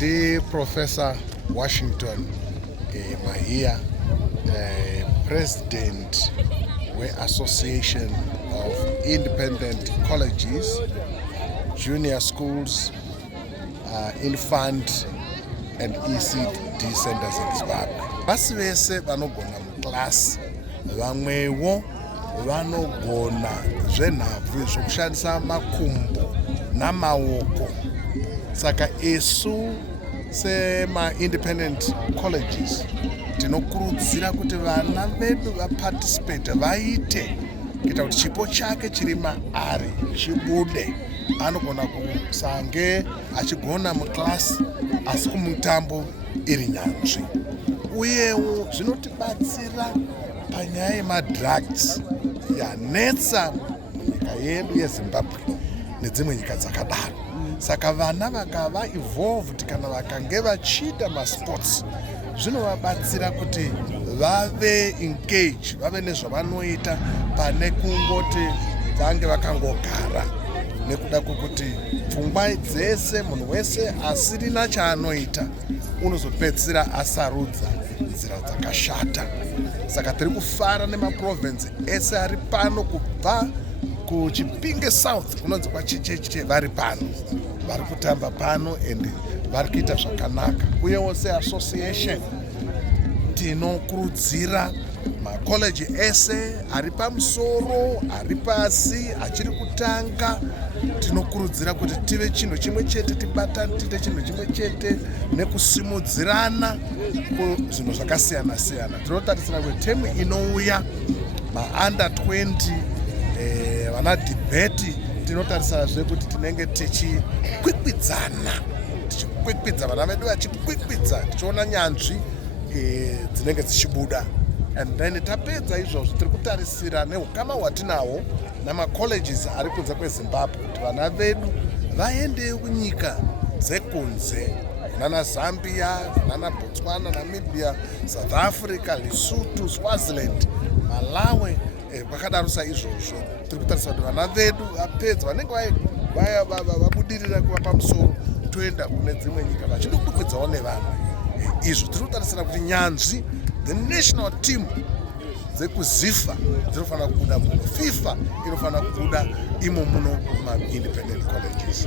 Ndi Professor Washington Mahia, President Association of Independent Colleges, Junior Schools, Infant and ECD Centers in Zimbabwe. Basi vese vanogona muklasi, vamwewo vanogona zvenhabvu zvokushandisa makumbo namaoko. Saka isu sema-independent colleges tinokurudzira kuti vana vedu vaparticipate, vaite kuita kuti chipo chake chiri maari chibude. Anogona kusange achigona muklasi asi kumutambo iri nyanzvi. Uyewo zvinotibatsira panyaya yemadrugs yanetsa munyika yedu yeZimbabwe nedzimwe nyika dzakadaro. Saka vana vakava evolved kana vakange vachiita masports, zvinovabatsira kuti vave engage, vave nezvavanoita pane kungoti vange vakangogara. Nekuda kwokuti pfungwa dzese munhu wese asirina chaanoita unozopedzisira asarudza nzira dzakashata. Saka tiri kufara nemaprovince ese ari pano kubva kuChipinge South kunonzi kwaChicheche vari pano, vari kutamba pano and vari kuita zvakanaka. Uyewo seassociation tinokurudzira makoleji ese ari pamusoro, ari pasi, achiri kutanga. Tinokurudzira kuti tive chinhu chimwe chete, tibatane tiite chinhu chimwe chete nekusimudzirana zvinhu zvakasiyana siyana. Tinotarisira kuti temu inouya ma-under 20 vana debate, tinotarisira kuti tinenge tichikwikwidzana, tichikwikkwidza vana vedu vachikwikkwidza, tichiona nyanzvi dzinenge dzichibuda. And then tapedza izvozvo tiri kutarisira neukama hwatinahwo namacolleges ari kunze kweZimbabwe kuti vana vedu vaende kunyika dzekunze, nana Zambia, nana Botswana, Namibia, South Africa, Lesotho, Swaziland, Malawi, kwakadaro saizvozvo. Tiri kutarisira kuti vana vedu vapedza vanenge vabudirira kuva pamusoro toenda kune dzimwe nyika vachindokwikkwidzawo nevamwe. Izvo tiri kutarisira kuti nyanzvi the national team dzekuzifa dzinofanira kubuda muno, FIFA inofanira kubuda imo muno ma-independent colleges.